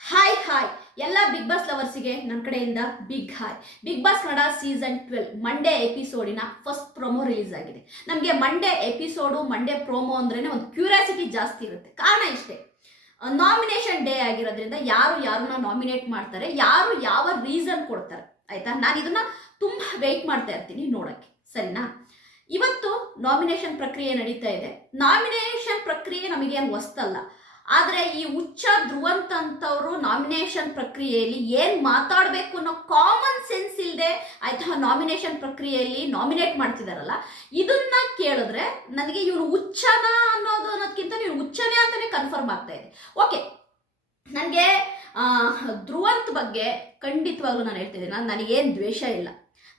Hi ಎಲ್ಲ big boss ಲವರ್ಸಿಗೆ ನನ್ನ ಕಡೆಯಿಂದ big hi. Big boss Kannada season 12 Monday ಎಪಿಸೋಡಿನ ಫಸ್ಟ್ ಪ್ರೊಮೋ ರಿಲೀಸ್ ಆಗಿದೆ. ನಮಗೆ ಮಂಡೇ ಎಪಿಸೋಡು ಮಂಡೇ ಪ್ರೋಮೋ ಅಂದ್ರೇನೆ ಒಂದು ಕ್ಯೂರಿಯಾಸಿಟಿ ಜಾಸ್ತಿ ಇರುತ್ತೆ. ಕಾರಣ ಇಷ್ಟೇ, ನಾಮಿನೇಷನ್ ಡೇ ಆಗಿರೋದ್ರಿಂದ ಯಾರನ್ನ ನಾಮಿನೇಟ್ ಮಾಡ್ತಾರೆ, ಯಾರು ಯಾವ ರೀಸನ್ ಕೊಡ್ತಾರೆ, ಆಯ್ತಾ. ನಾನು ಇದನ್ನ ತುಂಬ ವೆಯ್ಟ್ ಮಾಡ್ತಾ ಇರ್ತೀನಿ ನೋಡೋಕ್ಕೆ, ಸರಿನಾ. ಇವತ್ತು ನಾಮಿನೇಷನ್ ಪ್ರಕ್ರಿಯೆ ನಡೀತಾ ಇದೆ. ನಾಮಿನೇಷನ್ ಪ್ರಕ್ರಿಯೆ ನಮಗೇನು ಹೊಸ್ತಲ್ಲ, ಆದರೆ ಈ ಹುಚ್ಚ ಧ್ರುವಂತ್ ಅಂತವರು ನಾಮಿನೇಷನ್ ಪ್ರಕ್ರಿಯೆಯಲ್ಲಿ ಏನು ಮಾತಾಡಬೇಕು ಅನ್ನೋ ಕಾಮನ್ ಸೆನ್ಸ್ ಇಲ್ಲದೆ ಆಯ್ತಾ ನಾಮಿನೇಷನ್ ಪ್ರಕ್ರಿಯೆಯಲ್ಲಿ ನಾಮಿನೇಟ್ ಮಾಡ್ತಿದಾರಲ್ಲ, ಇದನ್ನ ಕೇಳಿದ್ರೆ ನನಗೆ ಇವರು ಹುಚ್ಚನ ಅನ್ನೋದಕ್ಕಿಂತ ನೀವು ಹುಚ್ಚನೇ ಅಂತಾನೆ ಕನ್ಫರ್ಮ್ ಆಗ್ತಾ ಇದೆ. ಓಕೆ, ನನಗೆ ಧ್ರುವಂತ್ ಬಗ್ಗೆ ಖಂಡಿತವಾಗ್ಲೂ ನಾನು ಹೇಳ್ತಿದ್ದೀನಿ, ನನಗೇನು ದ್ವೇಷ ಇಲ್ಲ.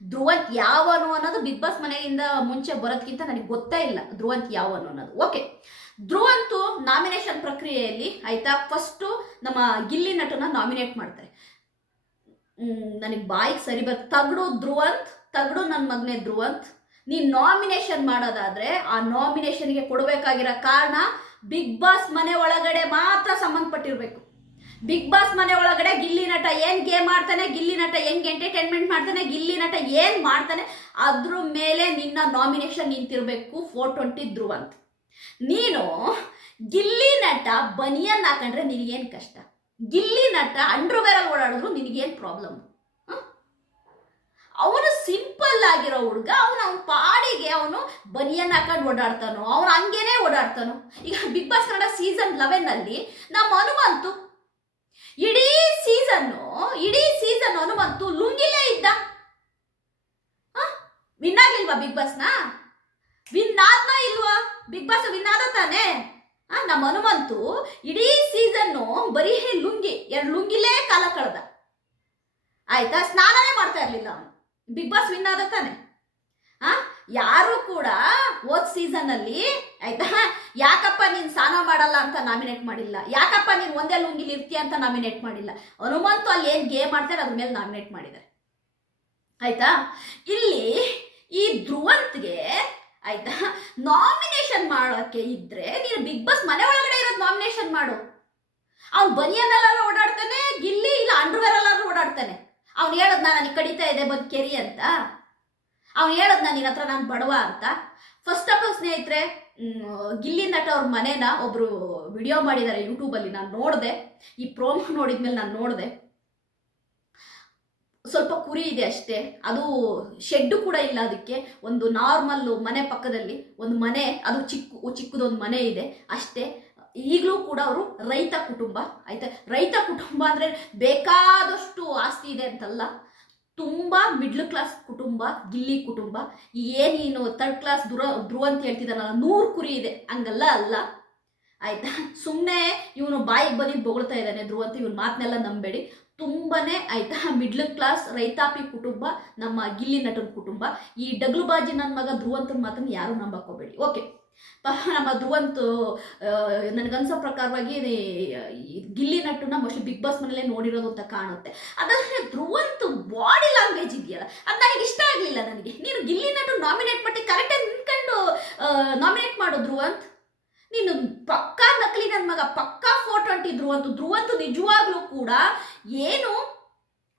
ಧ್ರುವಂತ್ ಯಾವನು ಅನ್ನೋದು ಬಿಗ್ ಬಾಸ್ ಮನೆಯಿಂದ ಮುಂಚೆ ಬರೋದಕ್ಕಿಂತ ನನಗೆ ಗೊತ್ತೇ ಇಲ್ಲ ಧ್ರುವಂತ್ ಯಾವನು ಅನ್ನೋದು. ಓಕೆ, ಧ್ರುವಂತು ನಾಮಿನೇಷನ್ ಪ್ರಕ್ರಿಯೆಯಲ್ಲಿ ಆಯ್ತಾ ಫಸ್ಟು ನಮ್ಮ ಗಿಲ್ಲಿ ನಟನ ನಾಮಿನೇಟ್ ಮಾಡ್ತಾರೆ. ನನಗೆ ಬಾಯಿಗೆ ಸರಿ ತಗಡು ಧ್ರುವಂತ್, ತಗಡು ನನ್ನ ಮಗನೇ ಧ್ರುವಂತ್, ನೀನು ನಾಮಿನೇಷನ್ ಮಾಡೋದಾದ್ರೆ ಆ ನಾಮಿನೇಷನ್ಗೆ ಕೊಡಬೇಕಾಗಿರೋ ಕಾರಣ ಬಿಗ್ ಬಾಸ್ ಮನೆ ಒಳಗಡೆ ಮಾತ್ರ ಸಂಬಂಧಪಟ್ಟಿರ್ಬೇಕು. ಬಿಗ್ ಬಾಸ್ ಮನೆ ಒಳಗಡೆ ಗಿಲ್ಲಿ ನಟ ಏನು ಗೇಮ್ ಮಾಡ್ತಾನೆ, ಗಿಲ್ಲಿ ನಟ ಹೆಂಗೆ ಎಂಟರ್ಟೈನ್ಮೆಂಟ್ ಮಾಡ್ತಾನೆ, ಗಿಲ್ಲಿ ನಟ ಏನು ಮಾಡ್ತಾನೆ, ಅದ್ರ ಮೇಲೆ ನಿನ್ನ ನಾಮಿನೇಷನ್ ನಿಂತಿರಬೇಕು 420 ಧ್ರುವಂತ್. ನೀನು ಗಿಲ್ಲಿ ನಟ ಬನಿಯನ್ ಹಾಕೊಂಡ್ರೆ ನಿನಗೇನು ಕಷ್ಟ, ಗಿಲ್ಲಿ ನಟ ಅಂಡರ್ವೇರಲ್ಲಿ ಓಡಾಡಿದ್ರು ನಿನಗೇನು ಪ್ರಾಬ್ಲಮ್? ಅವನು ಸಿಂಪಲ್ ಆಗಿರೋ ಹುಡುಗ, ಅವನ ಪಾಡಿಗೆ ಅವನು ಬನಿಯನ್ ಹಾಕೊಂಡು ಓಡಾಡ್ತಾನೋ, ಅವನು ಹಂಗೇನೆ ಓಡಾಡ್ತಾನೋ. ಈಗ ಬಿಗ್ ಬಾಸ್ ಕನ್ನಡ ಸೀಸನ್ 11 ನಮ್ಮ ಹನುಮಂತು ಇಡೀ ಸೀಸನ್ ಹನುಮಂತು ಲುಂಗಿಲೇ ಇದ್ದ. ವಿನ್ ಆಗಿಲ್ವಾ ಬಿಗ್ ಬಾಸ್ನ? ವಿನ್ ಆದ್ನ ಇಲ್ವಾ? ಬಿಗ್ ಬಾಸ್ ವಿನ್ ಆದ ತಾನೆ. ನಮ್ಮ ಹನುಮಂತು ಇಡೀ ಸೀಸನ್ನು ಬರೀ ಲುಂಗಿ, 2 ಲುಂಗಿಲೇ ಕಾಲ ಕಳೆದ, ಆಯ್ತಾ. ಸ್ನಾನನೇ ಮಾಡ್ತಾ ಇರ್ಲಿಲ್ಲ ಅವನು. ಬಿಗ್ ಬಾಸ್ ವಿನ್ ಆದ ತಾನೆ. ಯಾರು ಕೂಡ ಹೋದ ಸೀಸನ್ ಅಲ್ಲಿ ಆಯ್ತಾ ಯಾಕಪ್ಪ ನೀನು ಸ್ನಾನ ಮಾಡಲ್ಲ ಅಂತ ನಾಮಿನೇಟ್ ಮಾಡಿಲ್ಲ, ಯಾಕಪ್ಪ ನೀನು ಒಂದೇ ಲುಂಗಿಲಿ ಇರ್ತೀಯ ಅಂತ ನಾಮಿನೇಟ್ ಮಾಡಿಲ್ಲ. ಹನುಮಂತು ಅಲ್ಲಿ ಏನು ಗೇಮ್ ಮಾಡ್ತಾರೆ ಅದ್ರ ಮೇಲೆ ನಾಮಿನೇಟ್ ಮಾಡಿದ್ದಾರೆ, ಆಯ್ತಾ. ಇಲ್ಲಿ ಈ ಧ್ರುವಂತ್ಗೆ ಆಯ್ತಾ ನಾಮಿನೇಷನ್ ಮಾಡೋಕ್ಕೆ ಇದ್ರೆ ನೀನು ಬಿಗ್ ಬಾಸ್ ಮನೆ ಒಳಗಡೆ ಇರೋದು ನಾಮಿನೇಷನ್ ಮಾಡು. ಅವ್ನು ಬನಿಯನ್ನೆಲ್ಲಾರು ಓಡಾಡ್ತಾನೆ, ಗಿಲ್ಲಿ ಇಲ್ಲ ಅಂಡರ್ವೇರ್ ಎಲ್ಲಾರು ಓಡಾಡ್ತಾನೆ. ಅವ್ನು ಹೇಳದ್ ನನಗೆ ಕಡಿತಾ ಇದೆ ಬಂದು ಕೆರಿ ಅಂತ, ಅವ್ನು ಹೇಳದ್ ನಿನ್ನ ಹತ್ರ ನಾನು ಬಡವ ಅಂತ. ಫಸ್ಟ್ ಆಫ್ ಆಲ್ ಸ್ನೇಹಿತರೆ, ಗಿಲ್ಲಿ ನಟ ಅವ್ರ ಮನೇನ ಒಬ್ರು ವಿಡಿಯೋ ಮಾಡಿದ್ದಾರೆ ಯೂಟ್ಯೂಬಲ್ಲಿ, ನಾನು ನೋಡಿದೆ. ಈ ಪ್ರೋಮೋ ನೋಡಿದ್ಮೇಲೆ ನಾನು ನೋಡಿದೆ. ಸ್ವಲ್ಪ ಕುರಿ ಇದೆ ಅಷ್ಟೇ, ಅದು ಶೆಡ್ಡು ಕೂಡ ಇಲ್ಲ ಅದಕ್ಕೆ. ಒಂದು ನಾರ್ಮಲ್ ಮನೆ ಪಕ್ಕದಲ್ಲಿ ಒಂದು ಮನೆ, ಅದು ಚಿಕ್ಕದೊಂದು ಮನೆ ಇದೆ ಅಷ್ಟೇ. ಈಗಲೂ ಕೂಡ ಅವರು ರೈತ ಕುಟುಂಬ, ಆಯ್ತಾ. ರೈತ ಕುಟುಂಬ ಅಂದರೆ ಬೇಕಾದಷ್ಟು ಆಸ್ತಿ ಇದೆ ಅಂತಲ್ಲ, ತುಂಬ ಮಿಡ್ಲ್ ಕ್ಲಾಸ್ ಕುಟುಂಬ ಗಿಲ್ಲಿ ಕುಟುಂಬ. ಏನೇನು ಥರ್ಡ್ ಕ್ಲಾಸ್ ಧ್ರುವಂತ್ ಹೇಳ್ತಿದ್ದಾನಲ್ಲ 100 ಕುರಿ ಇದೆ, ಹಂಗಲ್ಲ ಅಲ್ಲ, ಆಯ್ತಾ. ಸುಮ್ಮನೆ ಇವನು ಬಾಯಿಗೆ ಬಂದಿದ್ದು ಬೊಗಳ್ತಾ ಇದ್ದಾನೆ ಧ್ರುವಂತ್, ಇವನು ಮಾತನ್ನೆಲ್ಲ ನಂಬೇಡಿ. ತುಂಬನೇ ಆಯ್ತಾ ಮಿಡ್ಲ್ ಕ್ಲಾಸ್ ರೈತಾಪಿ ಕುಟುಂಬ ನಮ್ಮ ಗಿಲ್ಲಿ ನಟನ ಕುಟುಂಬ. ಈ ಡಗ್ಲುಬಾಜಿ ನನ್ನ ಮಗ ಧ್ರುವಂತನ ಮಾತನ್ನು ಯಾರು ನಂಬಕೋಬೇಡಿ. ಓಕೆ, ನಮ್ಮ ಧ್ರುವಂತ್ ನನಗನ್ಸೋ ಪ್ರಕಾರವಾಗಿ ಗಿಲ್ಲಿ ನಟನ ಮೋಸ್ಟ್ಲಿ ಬಿಗ್ ಬಾಸ್ ಮನೇಲೆ ನೋಡಿರೋದು ಅಂತ ಕಾಣುತ್ತೆ. ಅದಾದ್ರೆ ಧ್ರುವಂತ್ ಬಾಡಿ ಲ್ಯಾಂಗ್ವೇಜ್ ಇದೆಯಲ್ಲ, ಅದು ನನಗೆ ಇಷ್ಟ ಆಗಲಿಲ್ಲ. ನನಗೆ ನೀನು ಗಿಲ್ಲಿ ನಟ ನಾಮಿನೇಟ್ ಮಾಡಿ ಕರೆಕ್ಟಾಗಿ ನಿಂತ್ಕೊಂಡು ನಾಮಿನೇಟ್ ಮಾಡು ಧ್ರುವಂತ್. ನೀನು ಪಕ್ಕಾ ನಕಲಿ ನನ್ನ ಮಗ, ಪಕ್ಕಾ 420 ಧ್ರುವಂತು ನಿಜವಾಗ್ಲೂ ಕೂಡ ಏನು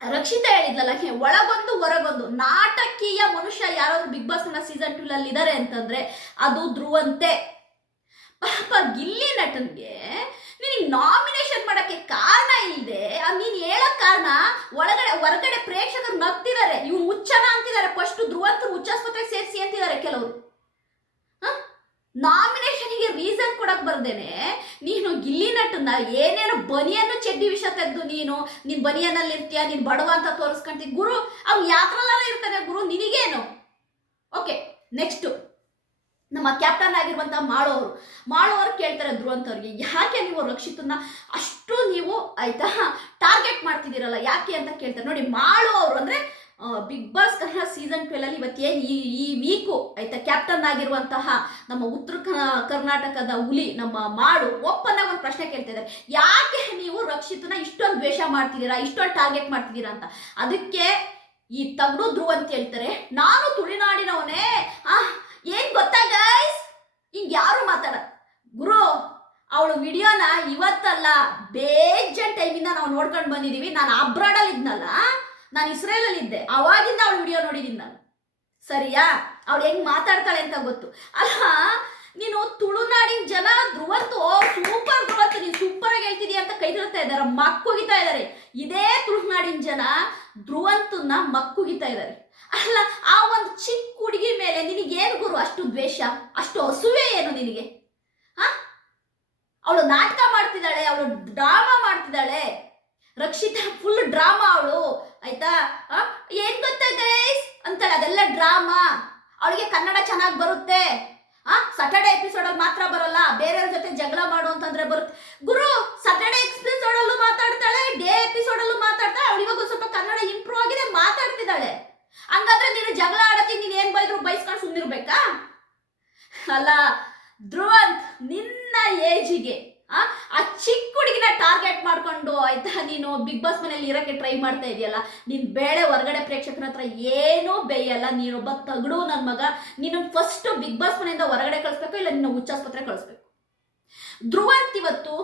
ರಕ್ಷಿತಾ ಹೇಳಿದ್ಲಲ್ಲ, ಒಳಗೊಂದು ಹೊರಗೊಂದು ನಾಟಕೀಯ ಮನುಷ್ಯ ಯಾರಾದ್ರೂ ಬಿಗ್ ಬಾಸ್ ಸೀಸನ್ 2 ಅಲ್ಲಿ ಇದ್ದಾರೆ ಅಂತಂದ್ರೆ ಅದು ಧ್ರುವಂತೆ. ಪಾಪ ಗಿಲ್ಲಿ ನಟನ್ಗೆ ನೀನು ನಾಮಿನೇಷನ್ ಮಾಡಕ್ಕೆ ಕಾರಣ ಇಲ್ಲದೆ, ನೀನು ಹೇಳಕ್ ಕಾರಣ ಹೊರಗಡೆ ಪ್ರೇಕ್ಷಕರು ನಗ್ತಿದ್ದಾರೆ, ಇವ್ನು ಹುಚ್ಚನ ಅಂತಿದ್ದಾರೆ. ಫಸ್ಟ್ ಧ್ರುವಂತ ಹುಚ್ಚಾಸ್ಪತ್ರೆಗೆ ಸೇರಿಸಿ ಅಂತಿದ್ದಾರೆ ಕೆಲವರು. ನಾಮಿನೇಷನ್ಗೆ ರೀಸನ್ ಕೊಡಕ್ ಬರ್ದೇನೆ ನೀನು ಗಿಲ್ಲಿ ನಟನ್ನ ಏನೇನು ಬನಿಯನ್ನು ಚಡ್ಡಿ ವಿಷ ತೆಗೆದು ನೀನು ಬನಿಯನ್ನಲ್ಲಿ ಇರ್ತೀಯ, ನೀನು ಬಡವ ಅಂತ ತೋರಿಸ್ಕೊಂತೀವಿ. ಗುರು ಅವ್ನು ಯಾತ್ರಲ್ಲ ಇರ್ತಾನೆ ಗುರು, ನಿನಗೇನು? ಓಕೆ, ನೆಕ್ಸ್ಟ್ ನಮ್ಮ ಕ್ಯಾಪ್ಟನ್ ಆಗಿರುವಂಥ ಮಾಳೋರು ಕೇಳ್ತಾರೆ ಧ್ರುವಂತ್ ಅವ್ರಿಗೆ, ಯಾಕೆ ನೀವು ರಕ್ಷಿತನ್ನ ಅಷ್ಟು ನೀವು ಆಯ್ತಾ ಟಾರ್ಗೆಟ್ ಮಾಡ್ತಿದ್ದೀರಲ್ಲ ಯಾಕೆ ಅಂತ ಕೇಳ್ತಾರೆ. ನೋಡಿ, ಮಾಳು ಅವರು ಅಂದರೆ ಬಿಗ್ ಬಾಸ್ ಕನ್ನಡ ಸೀಸನ್ 12 ಇವತ್ತೇನು ಈ ವೀಕು ಆಯ್ತಾ ಕ್ಯಾಪ್ಟನ್ ಆಗಿರುವಂತಹ ನಮ್ಮ ಉತ್ತರ ಕರ್ನಾಟಕದ ಹುಲಿ ನಮ್ಮ ಮಾಡು ಓಪನ್ ಆಗಿ ಒಂದು ಪ್ರಶ್ನೆ ಕೇಳ್ತಾ ಇದ್ದಾರೆ, ಯಾಕೆ ನೀವು ರಕ್ಷಿತನ ಇಷ್ಟೊಂದು ದ್ವೇಷ ಮಾಡ್ತಿದ್ದೀರಾ, ಇಷ್ಟೊಂದು ಟಾರ್ಗೆಟ್ ಮಾಡ್ತಿದ್ದೀರಾ ಅಂತ. ಅದಕ್ಕೆ ಈ ತಗಡು ಧ್ರುವಂತ್ ಹೇಳ್ತಾರೆ, ನಾನು ತುಳಿನಾಡಿನವನೇ. ಏನ್ ಗೊತ್ತಾ ಗೈಸ್, ಹಿಂಗೆ ಯಾರು ಮಾತಾಡ ಗುರು, ಅವಳು ವಿಡಿಯೋನ ಇವತ್ತಲ್ಲ ಬೇಜನ್ ಟೈಮಿಂದ ನಾವು ನೋಡ್ಕೊಂಡು ಬಂದಿದ್ದೀವಿ. ನಾನು ಅಬ್ರಾಡಲ್ಲಿ ಇದ್ನಲ್ಲ, ನಾನು ಇಸ್ರೇಲಲ್ಲಿ ಇದ್ದೆ, ಅವಾಗಿಂದ ಅವಳು ವಿಡಿಯೋ ನೋಡಿದ್ದೀನಿ ನಾನು. ಸರಿಯಾ? ಅವಳು ಹೆಂಗ್ ಮಾತಾಡ್ತಾಳೆ ಅಂತ ಗೊತ್ತು. ಅಲ್ಲ, ನೀನು ತುಳುನಾಡಿನ ಜನ ಧ್ರುವಂತು ಸೂಪರ್ ಧ್ರುವಂತು, ನೀನು ಸೂಪರ್ ಆಗಿ ಹೇಳ್ತಿದೀಯ ಅಂತ ಕೈ ತೊಳ್ತಾ ಇದ್ದಾರೆ, ಮಕ್ಕುಗಿತಾ ಇದ್ದಾರೆ. ಇದೇ ತುಳುನಾಡಿನ ಜನ ಧ್ರುವಂತನ್ನ ಮಕ್ಕುಗಿತಾ ಇದ್ದಾರೆ. ಅಲ್ಲ, ಆ ಒಂದು ಚಿಕ್ಕ ಹುಡುಗಿ ಮೇಲೆ ನಿನಗೇನು ಗುರು ಅಷ್ಟು ದ್ವೇಷ, ಅಷ್ಟು ಹಸುವೆ ಏನು ನಿನಗೆ? ಅವಳು ನಾಟಕ ಮಾಡ್ತಿದ್ದಾಳೆ, ಅವಳು ಡ್ರಾಮಾ ಮಾಡ್ತಿದ್ದಾಳೆ. ರಕ್ಷಿತಾ ಫುಲ್ ಡ್ರಾಮಾ ಅವಳು, ಆಯ್ತಾ? ಏನ್ ಗೊತ್ತಾ ಗೈಸ್ ಅಂತಾಳೆ, ಅದೆಲ್ಲ ಡ್ರಾಮಾ. ಅವಳಿಗೆ ಕನ್ನಡ ಚೆನ್ನಾಗಿ ಬರುತ್ತೆ. ಸ್ಯಾಟರ್ಡೆ ಎಪಿಸೋಡಲ್ಲಿ ಮಾತ್ರ ಬರಲ್ಲ, ಬೇರೆಯವ್ರ ಜೊತೆ ಜಗಳ ಮಾಡು ಅಂತಂದ್ರೆ ಬರುತ್ತೆ. ಗುರು ಸ್ಯಾಟರ್ಡೆ ಎಪಿಸೋಡಲ್ಲೂ ಮಾತಾಡ್ತಾಳೆ, ಡೇ ಎಪಿಸೋಡಲ್ಲೂ ಮಾತಾಡ್ತಾಳೆ. ಅವಳಿವಾಗ ಸ್ವಲ್ಪ ಕನ್ನಡ ಇಂಪ್ರೂವ್ ಆಗಿದೆ, ಮಾತಾಡ್ತಿದ್ದಾಳೆ. ಹಂಗಾದ್ರೆ ನೀನು ಜಗಳ ಆಡತಿ, ನೀನ್ ಏನ್ ಬೈದ್ರು ಬೈಸ್ಕೊಂಡು ಸುಮ್ಮನಿರ್ಬೇಕಾ? ಅಲ್ಲ ಧ್ರುವಂತ್, ನಿನ್ನ ಏಜಿಗೆ ಆ ಚಿಕ್ಕ ಹುಡುಗಿನ ಟಾರ್ಗೆಟ್ ಮಾಡ್ಕೊಂಡು ಆಯ್ತಾ ನೀನು ಬಿಗ್ ಬಾಸ್ ಮನೇಲಿ ಇರೋಕ್ಕೆ ಟ್ರೈ ಮಾಡ್ತಾ ಇದೆಯಲ್ಲ, ನೀನು ಬೇಳೆ ಹೊರಗಡೆ ಪ್ರೇಕ್ಷಕರ ಹತ್ರ ಏನೂ ಬೇಯಲ್ಲ. ನೀನೊಬ್ಬ ತಗಡು ನನ್ನ ಮಗ. ನೀನು ಫಸ್ಟ್ ಬಿಗ್ ಬಾಸ್ ಮನೆಯಿಂದ ಹೊರಗಡೆ ಕಳಿಸ್ಬೇಕು, ಇಲ್ಲ ನಿನ್ನ ಹುಚ್ಚಾಸ್ಪತ್ರೆ ಕಳಿಸ್ಬೇಕು. ಧ್ರುವಂತ್ ಇವತ್ತು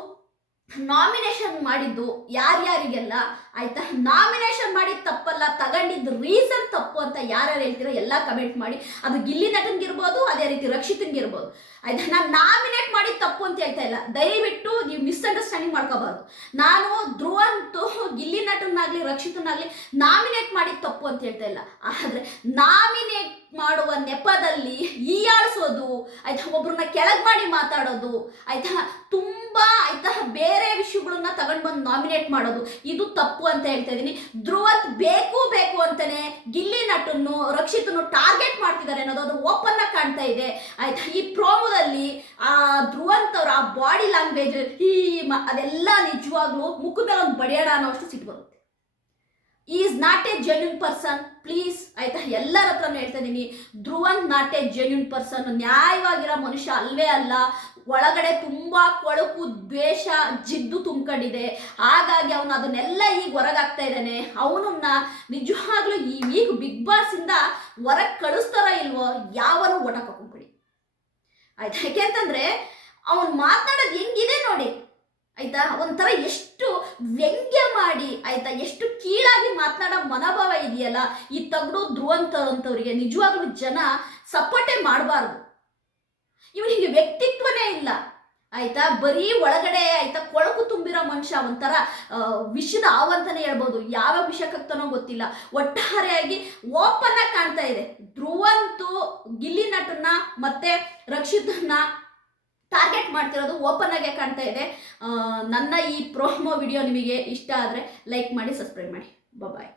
ನಾಮಿನೇಷನ್ ಮಾಡಿದ್ದು ಯಾರ್ಯಾರಿಗೆಲ್ಲ ಆಯ್ತಾ, ನಾಮಿನೇಷನ್ ಮಾಡಿದ ತಪ್ಪಲ್ಲ, ತಗೊಂಡಿದ್ದು ರೀಸನ್ ತಪ್ಪು ಅಂತ ಯಾರ್ಯಾರು ಹೇಳ್ತೀರೋ ಎಲ್ಲ ಕಮೆಂಟ್ ಮಾಡಿ. ಅದು ಗಿಲ್ಲಿ ನಟನ್ಗಿರ್ಬೋದು, ಅದೇ ರೀತಿ ರಕ್ಷಿತನ್ಗಿರ್ಬೋದು. ಆಯ್ತಾ, ನಾನು ನಾಮಿನೇಟ್ ಮಾಡಿದ ತಪ್ಪು ಅಂತ ಹೇಳ್ತಾ ಇಲ್ಲ, ದಯವಿಟ್ಟು ನೀವು ಮಿಸ್ಅಂಡರ್ಸ್ಟ್ಯಾಂಡಿಂಗ್ ಮಾಡ್ಕೋಬಾರ್ದು. ನಾನು ಧ್ರುವಂತು ಗಿಲ್ಲಿ ನಟನಾಗ್ಲಿ ರಕ್ಷಿತನಾಗ್ಲಿ ನಾಮಿನೇಟ್ ಮಾಡಿದ ತಪ್ಪು ಅಂತ ಹೇಳ್ತಾ ಇಲ್ಲ. ಆದರೆ ನಾಮಿನೇಟ್ ಮಾಡುವ ನೆಪದಲ್ಲಿ ಹೀಯಾಳಿಸೋದು, ಆಯ್ತಾ, ಒಬ್ರನ್ನ ಕೆಳಗೆ ಮಾಡಿ ಮಾತಾಡೋದು, ಆಯ್ತಾ, ತುಂಬಾ ಆಯ್ತಾ ಬೇರೆ ವಿಷಯಗಳನ್ನ ತಗೊಂಡು ಬಂದು ನಾಮಿನೇಟ್ ಮಾಡೋದು, ಇದು ತಪ್ಪು ಅಂತ ಹೇಳ್ತಾ ಇದ್ದೀನಿ. ಧ್ರುವಂತ್ ಬೇಕು ಅಂತಾನೆ ಗಿಲ್ಲಿ ನಟನ್ನು ರಕ್ಷಿತನು ಟಾರ್ಗೆಟ್ ಮಾಡ್ತಿದ್ದಾರೆ ಅನ್ನೋದು ಅದು ಓಪನ್ ಆಗಿ ಕಾಣ್ತಾ ಇದೆ. ಆಯ್ತಾ, ಈ ಪ್ರೋಮೋದಲ್ಲಿ ಆ ಧ್ರುವಂತ್ ಅವರ ಆ ಬಾಡಿ ಲ್ಯಾಂಗ್ವೇಜ್ ಅದೆಲ್ಲ ನಿಜವಾಗ್ಲೂ ಮುಖದ ಮೇಲೆ ಒಂದು ಬಡಿಯಾಡ ಅನ್ನೋಷ್ಟು ಸಿಟ್ಟು ಬರುತ್ತೆ. Is not a genuine person, please. ಆಯ್ತಾ, ಎಲ್ಲರ ಹತ್ರನೂ ಹೇಳ್ತಾ ಇದ್ದೀನಿ, Dhruvanth not a genuine person, ನ್ಯಾಯವಾಗಿರೋ ಮನುಷ್ಯ ಅಲ್ವೇ ಅಲ್ಲ. ಒಳಗಡೆ ತುಂಬಾ ಕೊಳಕು, ದ್ವೇಷ, ಜಿದ್ದು ತುಂಬಿಕೊಂಡಿದೆ. ಹಾಗಾಗಿ ಅವನು ಅದನ್ನೆಲ್ಲ ಈಗ ಹೊರಗಾಗ್ತಾ ಇದ್ದಾನೆ. ಅವನನ್ನ ನಿಜವಾಗ್ಲೂ ಈ ವೀಕ್ ಬಿಗ್ ಬಾಸ್ ಇಂದ ಹೊರಗೆ ಕಳಿಸ್ತಾರ ಇಲ್ವೋ ಯಾವನು ಓಟ ಹಾಕೊಂಡ್ಬಿಡಿ. ಆಯ್ತಾ, ಯಾಕೆಂತಂದ್ರೆ ಅವನು ಮಾತಾಡೋದು ಹೆಂಗಿದೆ ನೋಡಿ. ಆಯ್ತಾ, ಒಂಥರ ಎಷ್ಟು ವ್ಯಂಗ್ಯ ಮಾಡಿ, ಆಯ್ತಾ, ಎಷ್ಟು ಕೀಳಾಗಿ ಮಾತನಾಡೋ ಮನೋಭಾವ ಇದೆಯಲ್ಲ ಈ ತಗಡು ಧ್ರುವಂತ್ ಅಂತವ್ರಿಗೆ. ನಿಜವಾಗ್ಲೂ ಜನ ಸಪೋರ್ಟೇ ಮಾಡಬಾರ್ದು. ಇವನಿಗೆ ವ್ಯಕ್ತಿತ್ವನೇ ಇಲ್ಲ. ಆಯ್ತಾ, ಬರೀ ಒಳಗಡೆ ಆಯ್ತಾ ಕೊಳಕು ತುಂಬಿರೋ ಮನುಷ್ಯ, ಒಂಥರ ವಿಷದ ಆವಂತಾನೆ ಹೇಳ್ಬೋದು. ಯಾವ ವಿಷಯಕ್ಕಾಗ್ತಾನೋ ಗೊತ್ತಿಲ್ಲ. ಒಟ್ಟಾರೆಯಾಗಿ ಓಪನ್ ಆಗಿ ಕಾಣ್ತಾ ಇದೆ. ಧ್ರುವಂತು ಗಿಲ್ಲಿ ನಟನ್ನ ಮತ್ತೆ ರಕ್ಷಿತನ್ನ ಟಾರ್ಗೆಟ್ ಮಾಡ್ತಿರೋದು ಓಪನ್ ಆಗಿ ಕಾಣ್ತಾ ಇದೆ. ನನ್ನ ಈ ಪ್ರೋಮೋ ವಿಡಿಯೋ ನಿಮಗೆ ಇಷ್ಟ ಆದರೆ ಲೈಕ್ ಮಾಡಿ, ಸಬ್ಸ್ಕ್ರೈಬ್ ಮಾಡಿ. ಬಾಯ್.